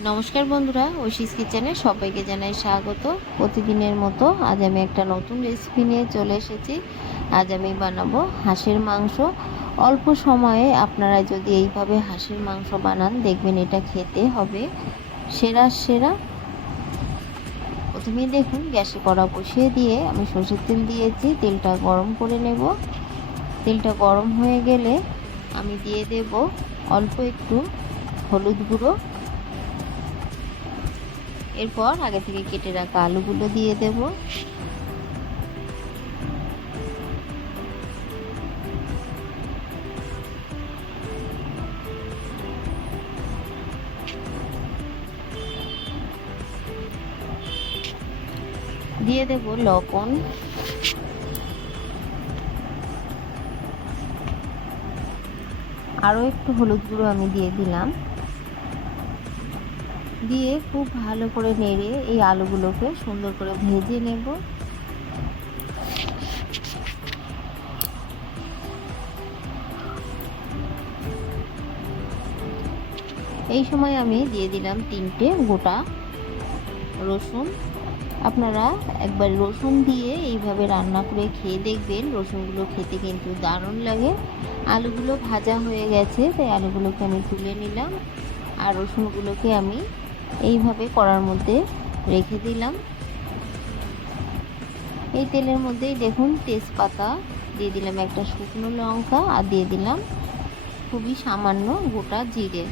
নমস্কার বন্ধুরা, ঐশীস কিচেনে সবাইকে জানাই স্বাগত। প্রতিদিনের মতো আজ আমি একটা নতুন রেসিপি নিয়ে চলে এসেছি। আজ আমি বানাবো হাঁসের মাংস। অল্প সময়ে আপনারা যদি এইভাবে হাঁসের মাংস বানান, দেখবেন এটা খেতে হবে সেরা সেরা। প্রথমেই দেখুন, গ্যাসে কড়া বসিয়ে দিয়ে আমি সরষের তেল দিয়েছি। তেলটা গরম করে নেব। তেলটা গরম হয়ে গেলে আমি দিয়ে দেব অল্প একটু হলুদ গুঁড়ো। এরপর আগে থেকে কেটে রাখা আলুগুলো দিয়ে দেব। দিয়ে দেব লবণ, আরও একটু হলুদ গুঁড়ো আমি দিয়ে দিলাম। দিয়ে খুব ভালো করে নেড়ে এই আলুগুলোকে সুন্দর করে ভেজে নেব। এই সময় আমি দিয়ে দিলাম 3টে গোটা রসুন। আপনারা একবার রসুন দিয়ে এইভাবে রান্না করে খেয়ে দেখবেন, রসুনগুলো খেতে কিন্তু দারুণ লাগে। আলুগুলো ভাজা হয়ে গেছে, তাই আলুগুলোকে আমি তুলে নিলাম আর রসুনগুলোকে আমি এইভাবে কড়ার মধ্যে রেখে দিলাম। এই তেলের মধ্যেই দেখুন, তেজপাতা দিয়ে দিলাম, একটা শুকনো লঙ্কা, আর দিয়ে দিলাম খুবই সামান্য গোটা জিরে।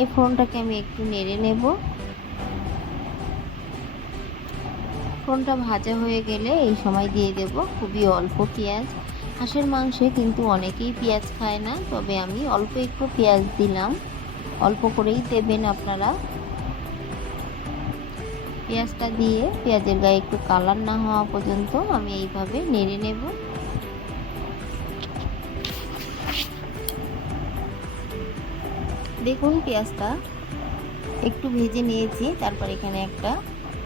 এই ফোড়নটাকে আমি একটু নেড়ে নেব। ফোড়নটা ভাজা হয়ে গেলে এই সময় দিয়ে দেব খুবই অল্প পেঁয়াজ। হাঁসের মাংসে কিন্তু অনেকেই পেঁয়াজ খায় না, তবে আমি অল্প একটু পেঁয়াজ দিলাম। অল্প করেই দেবেন আপনারা। পেঁয়াজটা দিয়ে পেঁয়াজের গায়ে একটু কালার না হওয়া পর্যন্ত আমি এইভাবে নেড়ে নেব। দেখুন, পেঁয়াজটা একটু ভেজে নিয়েছি। তারপর এখানে একটা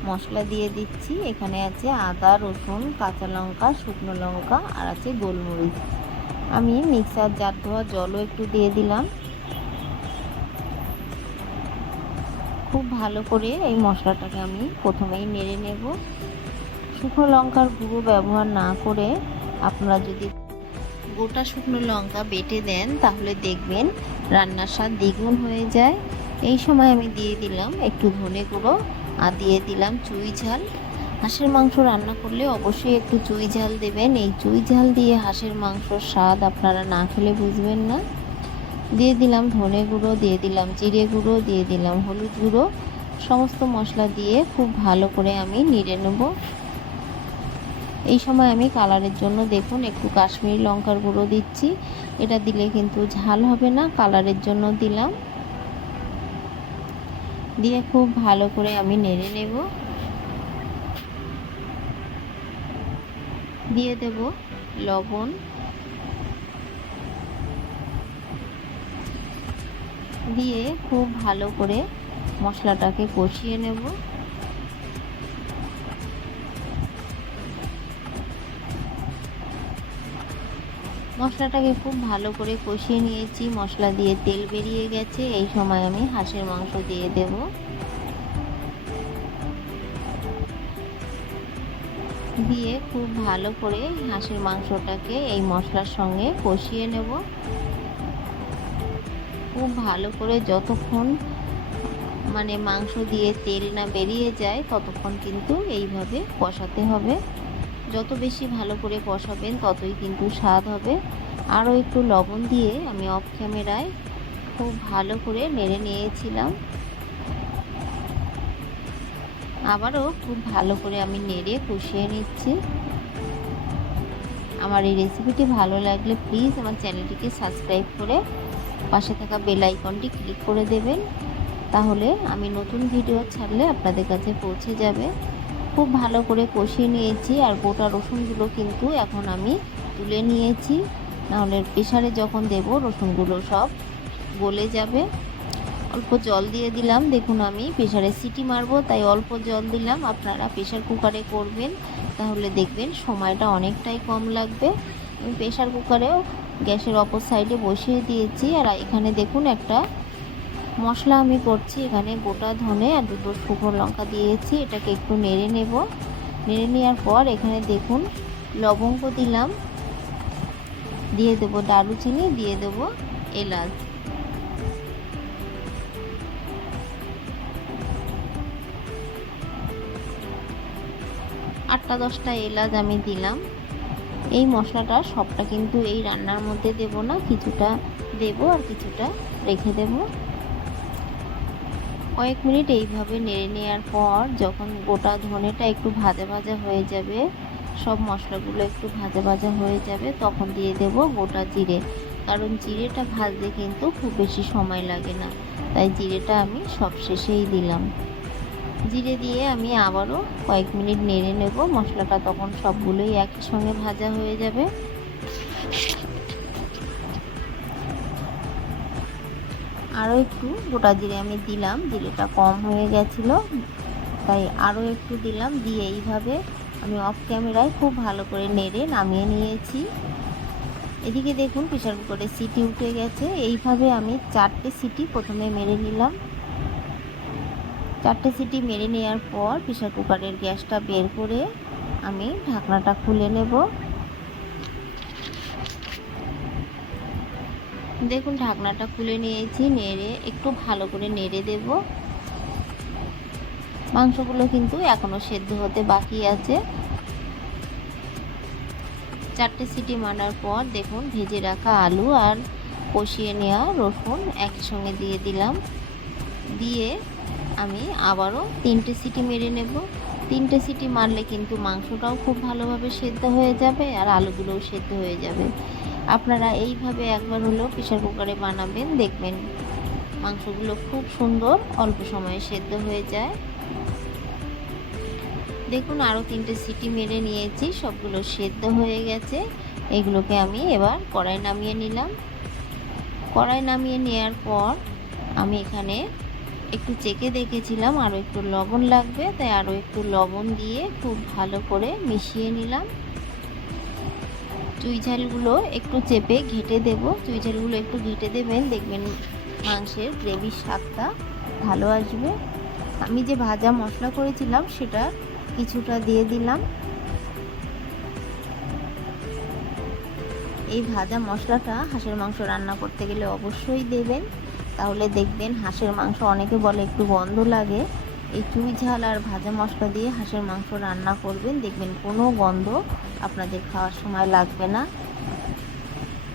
মশলা দিয়ে দিচ্ছি। এখানে আছে আদা, রসুন, কাঁচা লঙ্কা, শুকনো লঙ্কা, আর আছে গোলমরিচ। আমি মিক্সার জার ধোয়া জলও একটু দিয়ে দিলাম। খুব ভালো করে এই মশলাটাকে আমি প্রথমেই নেড়ে নেব। শুকনো লঙ্কার গুঁড়ো ব্যবহার না করে আপনারা যদি গোটা শুকনো লঙ্কা বেটে দেন, তাহলে দেখবেন রান্নার স্বাদ দ্বিগুণ হয়ে যায়। এই সময় আমি দিয়ে দিলাম একটু ধনে গুঁড়ো আর দিয়ে দিলাম চুই ঝাল। হাঁসের মাংস রান্না করলে অবশ্যই একটু চুই ঝাল দেবেন। এই চুই ঝাল দিয়ে হাঁসের মাংসর স্বাদ আপনারা না খেলে বুঝবেন না। দিয়ে দিলাম ধনে গুঁড়ো, দিয়ে দিলাম জিরে গুঁড়ো, দিয়ে দিলাম হলুদ গুঁড়ো। সমস্ত মশলা দিয়ে খুব ভালো করে আমি নেড়ে নেব। এই সময় আমি কালারের জন্য দেখুন একটু কাশ্মীরি লঙ্কার গুঁড়ো দিচ্ছি। এটা দিলে কিন্তু ঝাল হবে না, কালারের জন্য দিলাম। দিয়ে খুব ভালো করে আমি নেড়ে নেব। দিয়ে দেব লবণ, দিয়ে খুব ভালো করে মশলাটাকে কষিয়ে নেব। মশলাটাকে খুব ভালো করে কষিয়ে নিয়েছি। মশলা দিয়ে তেল বেরিয়ে গেছে। এই সময় আমি হাঁসের মাংস দিয়ে দেব। দিয়ে খুব ভালো করে হাঁসের মাংসটাকে এই মশলার সঙ্গে কষিয়ে নেব। খুব ভালো করে যতক্ষণ মাংস দিয়ে তেল না বেরিয়ে যায়, ততক্ষণ কিন্তু এইভাবে কষাতে হবে। যত বেশি ভালো করে কষাবেন, ততই কিন্তু স্বাদ হবে। আরও একটু লবণ দিয়ে আমি অফ ক্যামেরায় খুব ভালো করে নেড়ে নিয়েছিলাম। আবারও খুব ভালো করে আমি নেড়ে কষিয়ে নিচ্ছি। আমার এই রেসিপিটি ভালো লাগলে প্লিজ আমার চ্যানেলটিকে সাবস্ক্রাইব করে পাশে থাকা বেল আইকনটি ক্লিক করে দেবেন। তাহলে আমি নতুন ভিডিও ছাড়লে আপনাদের কাছে পৌঁছে যাবে। খুব ভালো করে কষিয়ে নিয়েছি। আর গোটা রসুনগুলো কিন্তু এখন আমি তুলে নিয়েছি, নাহলে প্রেসারে যখন দেব রসুনগুলো সব গলে যাবে। অল্প জল দিয়ে দিলাম। দেখুন, আমি প্রেসারে সিটি মারবো, তাই অল্প জল দিলাম। আপনারা প্রেসার কুকারে করবেন, তাহলে দেখবেন সময়টা অনেকটাই কম লাগবে। আমি প্রেসার কুকারেও গ্যাসের অপর সাইডে বসিয়ে দিয়েছি। আর এখানে দেখুন একটা মশলা আমি করছি এখানে গোটা ধনে আর দুটো শুকনো লঙ্কা দিয়েছি, এটাকে একটু নেড়ে নেব। নেড়ে নেওয়ার পর এখানে দেখুন লবঙ্গ দিলাম, দিয়ে দেবো দারুচিনি, দিয়ে দেবো এলাচ। আটটা 10টা এলাচ আমি দিলাম। এই মশলাটা সবটা কিন্তু এই রান্নার মধ্যে দেব না, কিছুটা দেব আর কিছুটা রেখে দেব। কয়েক মিনিট এইভাবে নেড়ে নেওয়ার পর যখন গোটা ধনেটা একটু ভাজা ভাজা হয়ে যাবে, সব মশলাগুলো একটু ভাজা ভাজা হয়ে যাবে, তখন দিয়ে দেব গোটা জিরে। কারণ জিরেটা ভাজতে কিন্তু খুব বেশি সময় লাগে না, তাই জিরেটা আমি সব শেষেই দিলাম। জিরে দিয়ে আমি আবারও কয়েক মিনিট নেড়ে নেব, মশলাটা তখন সবগুলোই একই সঙ্গে ভাজা হয়ে যাবে। আরও একটু গোটা জিরে আমি দিলাম, জিরেটা কম হয়ে গেছিলো তাই আরও একটু দিলাম। দিয়ে এইভাবে আমি অফ ক্যামেরায় খুব ভালো করে নেড়ে নামিয়ে নিয়েছি। এদিকে দেখুন প্রেসার কুকারে সিটি উঠে গেছে। এইভাবে আমি 4টে সিটি প্রথমে মেরে নিলাম। 4টে সিটি মেরে নেওয়ার পর প্রেসার কুকারের গ্যাসটা বের করে আমি ঢাকনাটা খুলে নেব। দেখুন ঢাকনাটা খুলে নিয়েছি, নেড়ে একটু ভালো করে নেড়ে দেব। মাংসগুলো কিন্তু এখনো সেদ্ধ হতে বাকি আছে। 4টে সিটি মারার পর দেখুন ভেজে রাখা আলু আর কষিয়ে নেওয়া রসুন একই সঙ্গে দিয়ে দিলাম। দিয়ে আমি আবারও 3টে সিটি মেরে নেব। 3টে সিটি মারলে কিন্তু মাংসটাও খুব ভালোভাবে সেদ্ধ হয়ে যাবে আর আলুগুলোও সেদ্ধ হয়ে যাবে। আপনারা এইভাবে একবার হলেও প্রেসার কুকারে বানাবেন, দেখবেন মাংসগুলো খুব সুন্দর অল্প সময়ে সেদ্ধ হয়ে যায়। দেখুন আরও 3টে সিটি মেরে নিয়েছি, সবগুলো সেদ্ধ হয়ে গেছে। এগুলোকে আমি এবার কড়াই নামিয়ে নিলাম। কড়াই নামিয়ে নেওয়ার পর আমি এখানে একটু চেখে দেখেছিলাম আরও একটু লবণ লাগবে, তাই আরও একটু লবণ দিয়ে খুব ভালো করে মিশিয়ে নিলাম। চুই ঝালগুলো একটু চেপে ঘেঁটে দেব। চুই ঝালগুলো একটু ঘেঁটে দেবেন, দেখবেন মাংসের গ্রেভির স্বাদটা ভালো আসবে। আমি যে ভাজা মশলা করেছিলাম সেটা কিছুটা দিয়ে দিলাম। এই ভাজা মশলাটা হাঁসের মাংস রান্না করতে গেলে অবশ্যই দেবেন, তাহলে দেখবেন হাঁসের মাংস অনেকে বলে একটু গন্ধ লাগে। এই চুই ঝাল আর ভাজা মশলা দিয়ে হাঁসের মাংস রান্না করবেন, দেখবেন কোনো গন্ধ আপনাদের খাওয়ার সময় লাগবে না।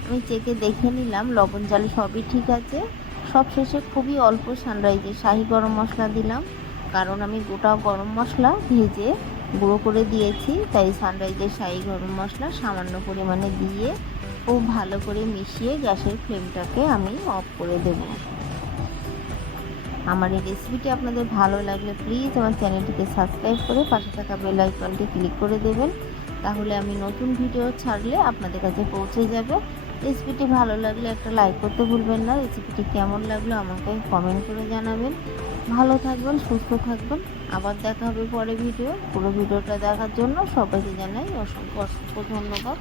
আমি চেখে দেখে নিলাম লবণ ঝাল সবই ঠিক আছে। সবশেষে খুবই অল্প সানরাইজের শাহি গরম মশলা দিলাম, কারণ আমি গোটা গরম মশলা ভেজে গুঁড়ো করে দিয়েছি, তাই সানরাইজের শাহি গরম মশলা সামান্য পরিমাণে দিয়ে খুব ভালো করে মিশিয়ে গ্যাসের ফ্লেমটাকে আমি অফ করে দেব। আমার এই রেসিপিটি আপনাদের ভালো লাগলে প্লিজ আমার চ্যানেলটিকে সাবস্ক্রাইব করে পাশে থাকা বেল আইকনটি ক্লিক করে দেবেন, তাহলে আমি নতুন ভিডিও ছাড়লে আপনাদের কাছে পৌঁছে যাবে। রেসিপিটি ভালো লাগলে একটা লাইক করতে ভুলবেন না। রেসিপিটি কেমন লাগলো আমাকে কমেন্ট করে জানাবেন। ভালো থাকবেন, সুস্থ থাকবেন। আবার দেখা হবে পরে ভিডিও। পুরো ভিডিওটা দেখার জন্য সবাইকে জানাই অসংখ্য অসংখ্য ধন্যবাদ।